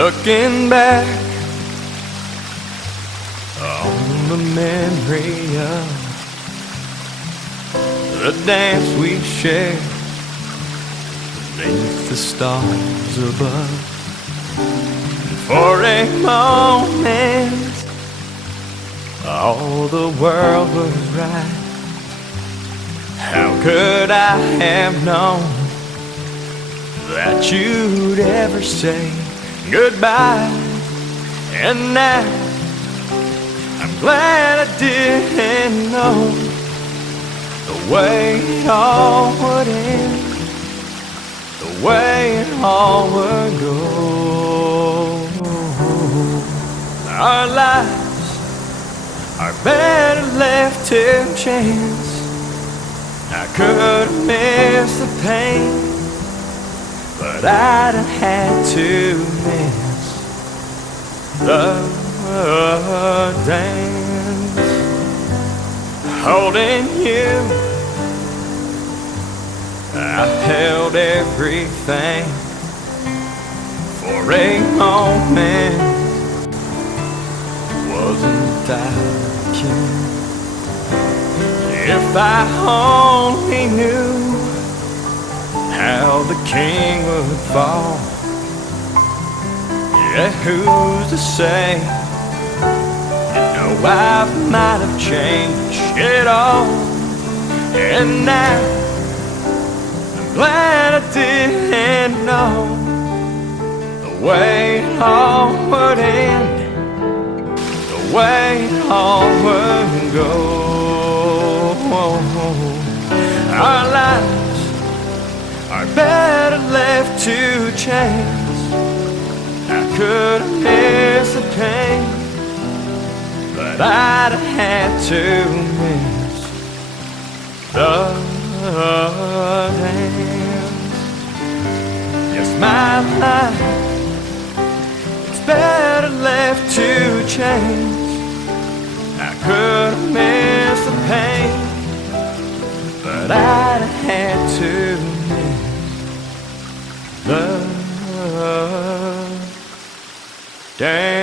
Looking back on the memory of the dance we shared beneath the stars above. And for a moment, all the world was right. How could I have known that you'd ever say goodbye? And now I'm glad I didn't know the way it all would end, the way it all would go. Our lives are better left to chance. I could have missed the pain, but I'd have had to miss the dance. Holding you, I held everything for a moment. Wasn't I king? If I only knew how the king would fall. Yeah, who's to say? You know, I might have changed it all. And now I'm glad I didn't know the way it all would end, the way it all would go. Our lives are better left to chance. I could have missed the pain, but I'd have had to miss the dance. Yes, my life is better left to chance. I could have missed the pain, but I'd have had to miss the dance.